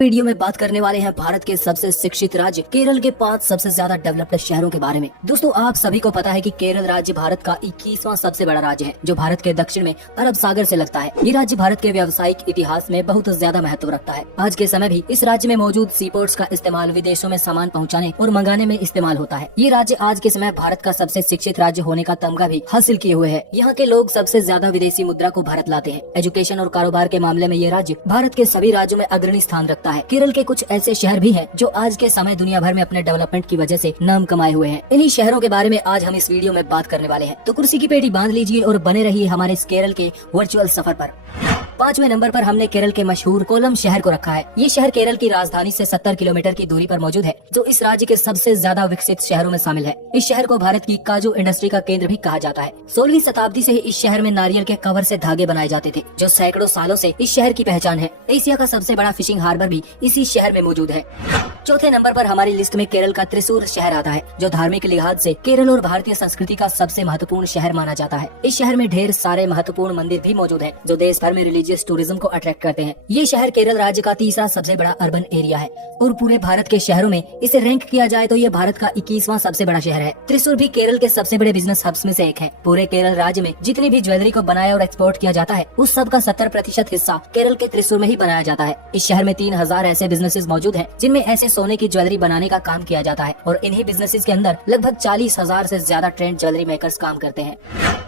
Video में बात करने वाले हैं भारत के सबसे शिक्षित राज्य केरल के 5 सबसे ज्यादा डेवलप्ड शहरों के बारे में। दोस्तों, आप सभी को पता है कि केरल राज्य भारत का 21वां सबसे बड़ा राज्य है, जो भारत के दक्षिण में अरब सागर से लगता है। ये राज्य भारत के व्यावसायिक इतिहास में बहुत ज्यादा महत्व रखता है। आज के समय भी इस राज्य में मौजूद सी पोर्ट्स का इस्तेमाल विदेशों में सामान पहुँचाने और मंगाने में इस्तेमाल होता है। ये राज्य आज के समय भारत का सबसे शिक्षित राज्य होने का तमगा भी हासिल किए हुए है। यहाँ के लोग सबसे ज्यादा विदेशी मुद्रा को भारत लाते हैं। एजुकेशन और कारोबार के मामले में ये राज्य भारत के सभी राज्यों में अग्रणी स्थान रखता है। केरल के कुछ ऐसे शहर भी हैं जो आज के समय दुनिया भर में अपने डेवलपमेंट की वजह से नाम कमाए हुए हैं। इन्हीं शहरों के बारे में आज हम इस वीडियो में बात करने वाले हैं, तो कुर्सी की पेटी बांध लीजिए और बने रहिए हमारे इस केरल के वर्चुअल सफर पर। 5वें नंबर पर हमने केरल के मशहूर कोलम शहर को रखा है। ये शहर केरल की राजधानी से 70 किलोमीटर की दूरी पर मौजूद है, जो इस राज्य के सबसे ज्यादा विकसित शहरों में शामिल है। इस शहर को भारत की काजू इंडस्ट्री का केंद्र भी कहा जाता है। 16वीं शताब्दी से ही इस शहर में नारियल के कवर से धागे बनाए जाते थे, जो सैकड़ों सालों से इस शहर की पहचान है। एशिया का सबसे बड़ा फिशिंग हार्बर भी इसी शहर में मौजूद है। 4थे नंबर पर हमारी लिस्ट में केरल का त्रिशूर शहर आता है, जो धार्मिक लिहाज से केरल और भारतीय संस्कृति का सबसे महत्वपूर्ण शहर माना जाता है। इस शहर में ढेर सारे महत्वपूर्ण मंदिर भी मौजूद हैं, जो देश भर में रिलीजियस टूरिज्म को अट्रैक्ट करते हैं। ये शहर केरल राज्य का तीसरा सबसे बड़ा अर्बन एरिया है और पूरे भारत के शहरों में इसे रैंक किया जाए तो ये भारत का 21वां सबसे बड़ा शहर है। त्रिशूर भी केरल के सबसे बड़े बिजनेस हब्स में से एक है। पूरे केरल राज्य में जितनी भी ज्वेलरी को बनाया और एक्सपोर्ट किया जाता है, उस सब का 70% हिस्सा केरल के त्रिशूर में ही बनाया जाता है। इस शहर में 3000 ऐसे बिजनेसेस मौजूद हैं, जिनमें ऐसे सोने की ज्वेलरी बनाने का काम किया जाता है और इन्हीं बिजनेसेस के अंदर लगभग 40,000 से ज्यादा ट्रेंड ज्वेलरी मेकर्स काम करते हैं।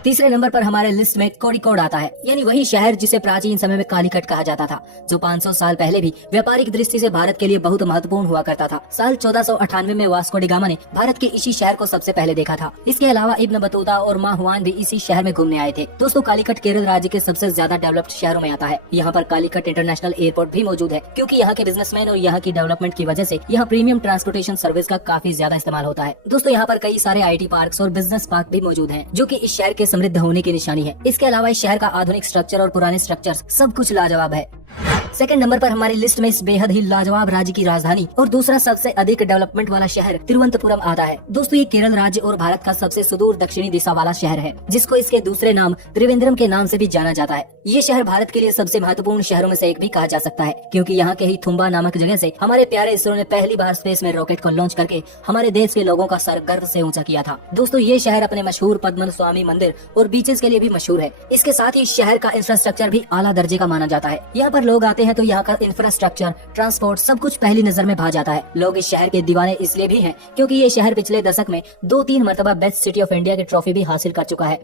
तीसरे नंबर पर हमारे लिस्ट में कोड़िकोड आता है, यानी वही शहर जिसे प्राचीन समय में कालीकट कहा जाता था, जो 500 साल पहले भी व्यापारिक दृष्टि से भारत के लिए बहुत महत्वपूर्ण हुआ करता था। साल 1498 में वास्को डी गामा ने भारत के इसी शहर को सबसे पहले देखा था। इसके अलावा इब्न बतूता और माँ हुआन भी इसी शहर में घूमने आए थे। दोस्तों, कालीकट केरल राज्य के सबसे ज्यादा डेवलप्ड शहरों में आता है। यहाँ पर कालीकट इंटरनेशनल एयरपोर्ट भी मौजूद है, क्योंकि यहाँ के बिजनेसमैन और यहाँ की डेवलपमेंट की वजह से यहाँ प्रीमियम ट्रांसपोर्टेशन सर्विस का काफी ज्यादा इस्तेमाल होता है। दोस्तों, यहाँ पर कई सारे IT पार्क्स और बिजनेस पार्क भी मौजूद हैं, जो कि इस शहर के समृद्ध होने की निशानी है। इसके अलावा इस शहर का आधुनिक स्ट्रक्चर और पुराने स्ट्रक्चर्स सब कुछ लाजवाब है। सेकंड नंबर पर हमारी लिस्ट में इस बेहद ही लाजवाब राज्य की राजधानी और दूसरा सबसे अधिक डेवलपमेंट वाला शहर तिरुवनंतपुरम आता है। दोस्तों, ये केरल राज्य और भारत का सबसे सुदूर दक्षिणी दिशा वाला शहर है, जिसको इसके दूसरे नाम त्रिवेंद्रम के नाम से भी जाना जाता है। ये शहर भारत के लिए सबसे महत्वपूर्ण शहरों में से एक भी कहा जा सकता है, क्योंकि यहाँ के ही थुम्बा नामक जगह से हमारे प्यारे इसरो ने पहली बार स्पेस में रॉकेट को लॉन्च करके हमारे देश के लोगों का सर गर्व से ऊंचा किया था। दोस्तों, ये शहर अपने मशहूर पद्मन स्वामी मंदिर और बीचेस के लिए भी मशहूर है। इसके साथ ही शहर का इंफ्रास्ट्रक्चर भी आला दर्जे का माना जाता है। यहाँ पर लोग आते हैं तो यहाँ का इंफ्रास्ट्रक्चर, ट्रांसपोर्ट सब कुछ पहली नजर में भा जाता है। लोग इस शहर के दीवाने इसलिए भी हैं, क्योंकि ये शहर पिछले दशक में 2-3 मरतबा बेस्ट सिटी ऑफ इंडिया की ट्रॉफी भी हासिल कर चुका है।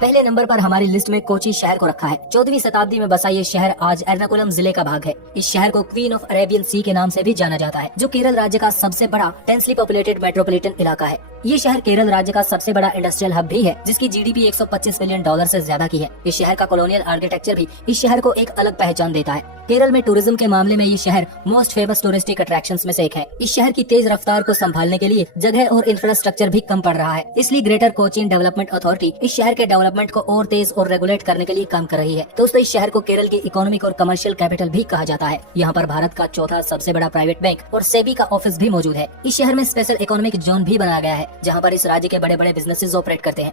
पहले नंबर पर हमारी लिस्ट में कोची शहर को रखा है। 14वीं शताब्दी में बसा ये शहर आज एर्नाकुलम जिले का भाग है। इस शहर को क्वीन ऑफ अरेबियन सी के नाम से भी जाना जाता है, जो केरल राज्य का सबसे बड़ा डेंसली पॉपुलेटेड मेट्रोपॉलिटन इलाका है। ये शहर केरल राज्य का सबसे बड़ा इंडस्ट्रियल हब भी है, जिसकी GDP $125 मिलियन से ज्यादा की है। इस शहर का कॉलोनियल आर्किटेक्चर भी इस शहर को एक अलग पहचान देता है। केरल में टूरिज्म के मामले में ये शहर मोस्ट फेमस टूरिस्टिक अट्रैक्शंस में से एक है। इस शहर की तेज रफ्तार को संभालने के लिए जगह और इंफ्रास्ट्रक्चर भी कम पड़ रहा है, इसलिए ग्रेटर कोचीन डेवलपमेंट अथॉरिटी इस शहर के डेवलपमेंट को और तेज और रेगुलेट करने के लिए काम कर रही है। दोस्तों, इस शहर को केरल की इकोनॉमिक और कमर्शियल कैपिटल भी कहा जाता है। यहाँ पर भारत का चौथा सबसे बड़ा प्राइवेट बैंक और सेबी का ऑफिस भी मौजूद है। इस शहर में स्पेशल इकोनॉमिक जोन भी बनाया गया है, जहाँ पर इस राज्य के बड़े बड़े बिजनेसेस ऑपरेट करते हैं।